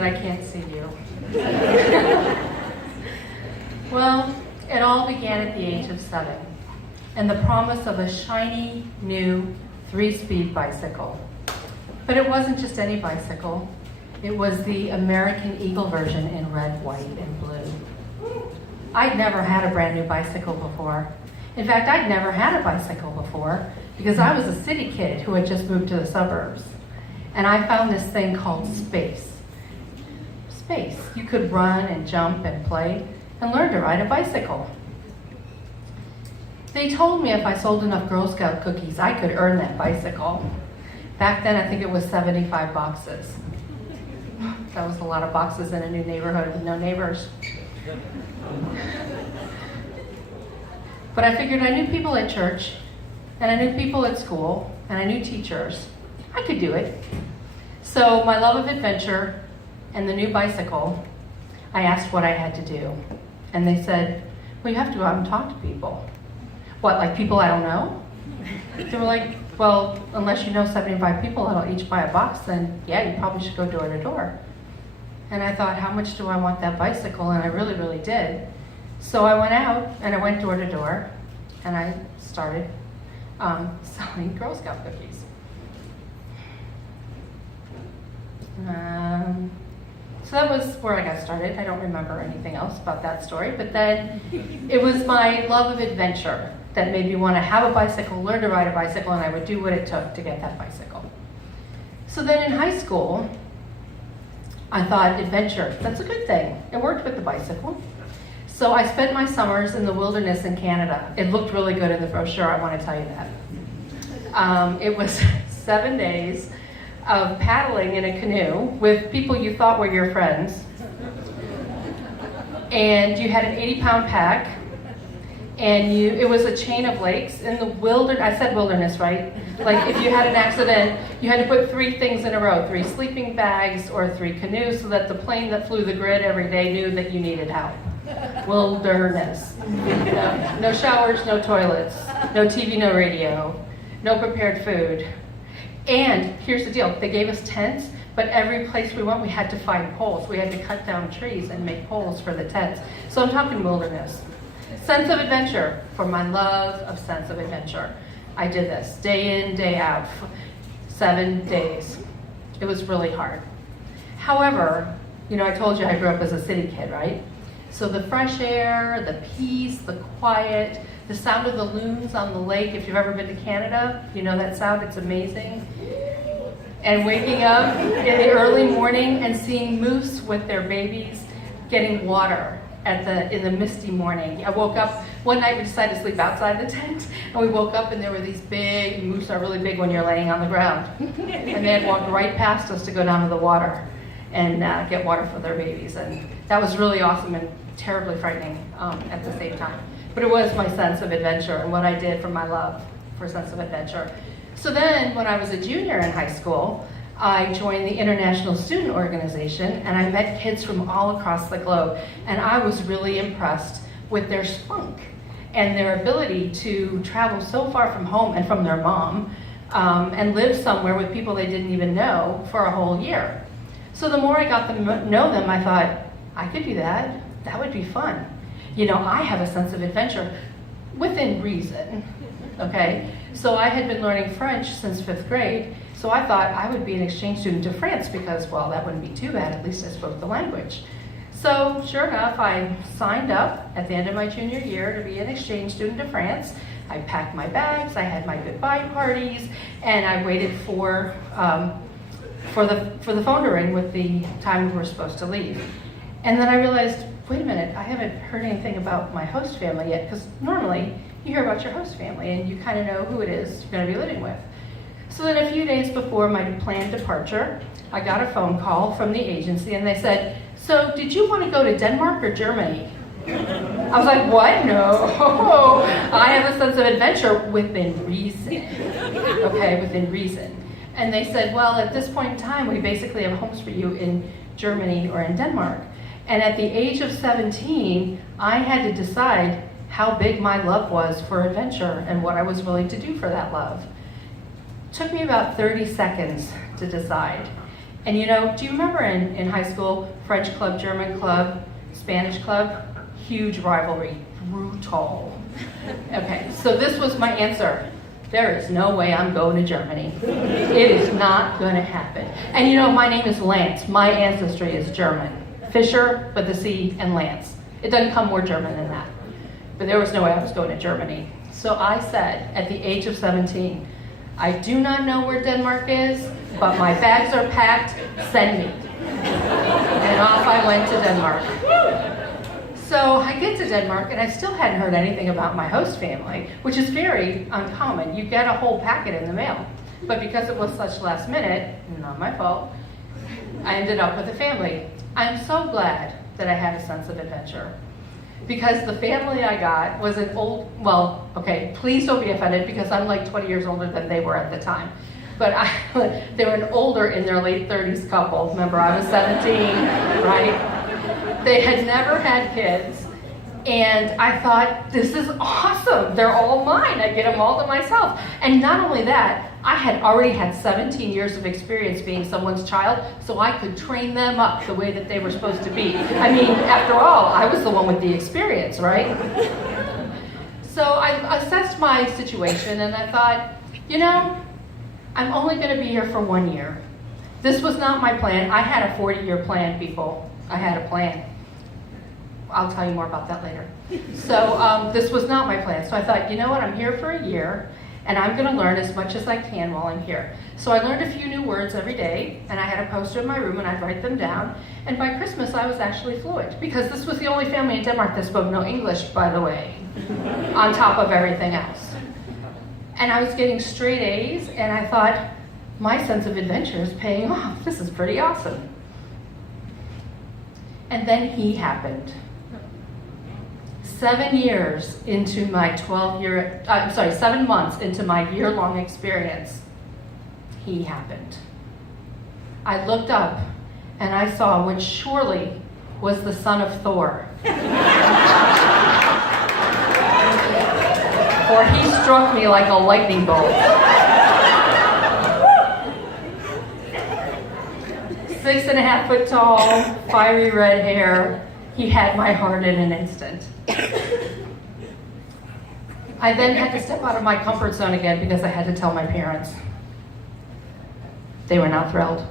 that I can't see you. Well, it all began at the age of 7, and the promise of a shiny, new 3-speed bicycle. But it wasn't just any bicycle. It was the American Eagle version in red, white, and blue. I'd never had a brand new bicycle before. In fact, I'd never had a bicycle before because I was a city kid who had just moved to the suburbs. And I found this thing called space. Space. You could run and jump and play and learn to ride a bicycle. They told me if I sold enough Girl Scout cookies, I could earn that bicycle. Back then, I think it was 75 boxes. That was a lot of boxes in a new neighborhood with no neighbors. But I figured I knew people at church, and I knew people at school, and I knew teachers. I could do it. So my love of adventure and the new bicycle, I asked what I had to do. And they said, well, you have to go out and talk to people. What, like people I don't know? They were like, well, unless you know 75 people that'll each buy a box, then yeah, you probably should go door to door. And I thought, how much do I want that bicycle? And I really, really did. So I went out and I went door to door and I started selling Girl Scout cookies. So that was where I got started. I don't remember anything else about that story, but then it was my love of adventure that made me want to have a bicycle, learn to ride a bicycle, and I would do what it took to get that bicycle. So then in high school, I thought adventure, that's a good thing. It worked with the bicycle. So I spent my summers in the wilderness in Canada. It looked really good in the brochure, I want to tell you that. It was 7 days of paddling in a canoe with people you thought were your friends. And you had an 80-pound pack, and it was a chain of lakes in the wilderness. I said wilderness, right? Like if you had an accident, you had to put 3 things in a row, 3 sleeping bags or 3 canoes, so that the plane that flew the grid every day knew that you needed help. Wilderness. No showers, no toilets, no TV, no radio, no prepared food. And here's the deal, they gave us tents, but every place we went, we had to find poles. We had to cut down trees and make poles for the tents. So I'm talking wilderness. Sense of adventure, for my love of sense of adventure. I did this day in, day out, 7 days. It was really hard. However, I told you I grew up as a city kid, right? So the fresh air, the peace, the quiet, the sound of the loons on the lake. If you've ever been to Canada, you know that sound, it's amazing. And waking up in the early morning and seeing moose with their babies getting water in the misty morning. I woke up, one night we decided to sleep outside the tent, and we woke up and there were these big, moose are really big when you're laying on the ground. And they had walked right past us to go down to the water and get water for their babies. And that was really awesome and terribly frightening at the same time. But it was my sense of adventure and what I did for my love for sense of adventure. So then when I was a junior in high school, I joined the International Student Organization, and I met kids from all across the globe. And I was really impressed with their spunk and their ability to travel so far from home and from their mom and live somewhere with people they didn't even know for a whole year. So the more I got to know them, I thought, I could do that. That would be fun. I have a sense of adventure within reason, okay? So I had been learning French since 5th grade, so I thought I would be an exchange student to France because, well, that wouldn't be too bad, at least I spoke the language. So sure enough, I signed up at the end of my junior year to be an exchange student to France. I packed my bags, I had my goodbye parties, and I waited for the phone to ring with the time we were supposed to leave. And then I realized, wait a minute, I haven't heard anything about my host family yet, because normally you hear about your host family and you kind of know who it is you're going to be living with. So then a few days before my planned departure, I got a phone call from the agency and they said, so did you want to go to Denmark or Germany? I was like, what? No. I have a sense of adventure within reason. Okay, within reason. And they said, well, at this point in time, we basically have homes for you in Germany or in Denmark. And at the age of 17, I had to decide how big my love was for adventure and what I was willing to do for that love. It took me about 30 seconds to decide. And you know, do you remember in high school, French club, German club, Spanish club? Huge rivalry, brutal. Okay, so this was my answer. There is no way I'm going to Germany. It is not going to happen. And you know, my name is Lance. My ancestry is German. Fisher, with the C, and Lance. It doesn't come more German than that. But there was no way I was going to Germany. So I said, at the age of 17, I do not know where Denmark is, but my bags are packed, send me. And off I went to Denmark. So I get to Denmark, and I still hadn't heard anything about my host family, which is very uncommon. You get a whole packet in the mail. But because it was such last minute, not my fault, I ended up with a family. I'm so glad that I had a sense of adventure. Because the family I got was an old, well, okay, please don't be offended because I'm like 20 years older than they were at the time. But they were an older, in their late 30s couple. Remember, I was 17, right? They had never had kids. And I thought, this is awesome. They're all mine. I get them all to myself. And not only that, I had already had 17 years of experience being someone's child, so I could train them up the way that they were supposed to be. I mean, after all, I was the one with the experience, right? So I assessed my situation and I thought, you know, I'm only going to be here for 1 year. This was not my plan. I had a 40-year plan, people. I had a plan. I'll tell you more about that later. So this was not my plan. So I thought, you know what, I'm here for a year, and I'm going to learn as much as I can while I'm here. So I learned a few new words every day, and I had a poster in my room, and I'd write them down. And by Christmas, I was actually fluent, because this was the only family in Denmark that spoke no English, by the way, on top of everything else. And I was getting straight A's, and I thought, my sense of adventure is paying off. This is pretty awesome. And then he happened. 7 years into my 7 months into my year-long experience, he happened. I looked up and I saw what surely was the son of Thor. For he struck me like a lightning bolt. 6.5 foot tall, fiery red hair. He had my heart in an instant. I then had to step out of my comfort zone again because I had to tell my parents. They were not thrilled.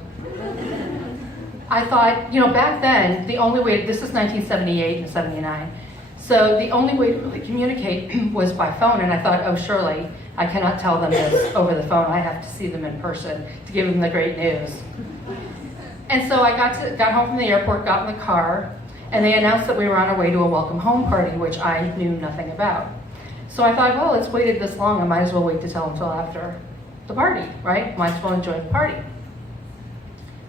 I thought, you know, back then, the only way, this is 1978 and 79, so the only way to really communicate was by phone, and I thought, oh, surely I cannot tell them this over the phone. I have to see them in person to give them the great news. And so I got home from the airport, got in the car, and they announced that we were on our way to a welcome home party, which I knew nothing about. So I thought, well, it's waited this long, I might as well wait to tell them until after the party, right? Might as well enjoy the party.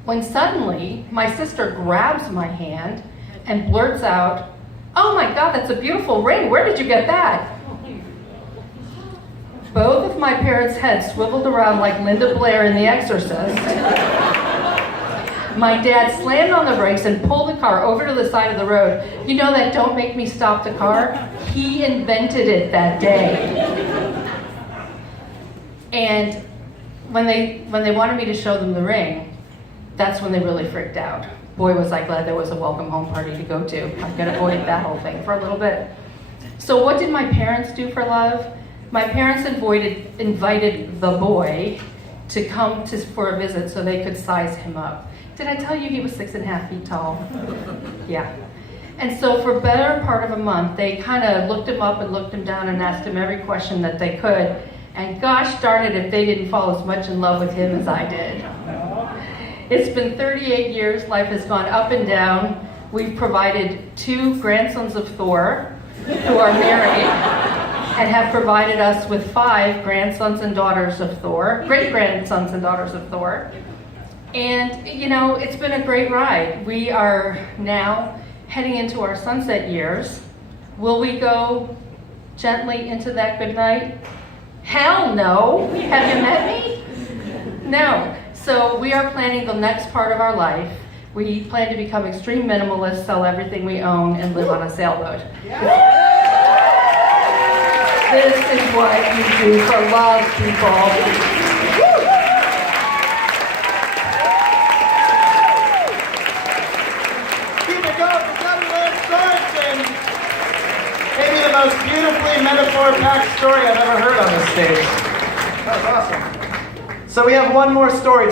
When suddenly, my sister grabs my hand and blurts out, oh my God, that's a beautiful ring. Where did you get that? Both of my parents' heads swiveled around like Linda Blair in The Exorcist. My dad slammed on the brakes and pulled the car over to the side of the road. You know that "don't make me stop the car"? He invented it that day. And when they wanted me to show them the ring, that's when they really freaked out. Boy, was I glad there was a welcome home party to go to. I could avoid that whole thing for a little bit. So what did my parents do for love? My parents invited the boy to come for a visit so they could size him up. Did I tell you he was 6.5 feet tall? Yeah. And so for a better part of a month, they kind of looked him up and looked him down and asked him every question that they could. And gosh darn it if they didn't fall as much in love with him as I did. It's been 38 years. Life has gone up and down. We've provided 2 grandsons of Thor who are married and have provided us with 5 grandsons and daughters of Thor, great-grandsons and daughters of Thor. And, you know, it's been a great ride. We are now heading into our sunset years. Will we go gently into that good night? Hell no. Have you met me? No. So we are planning the next part of our life. We plan to become extreme minimalists, sell everything we own, and live on a sailboat. This is what you do for love, people. most beautifully metaphor-packed story I've ever heard on this stage. That was awesome. So we have one more story time.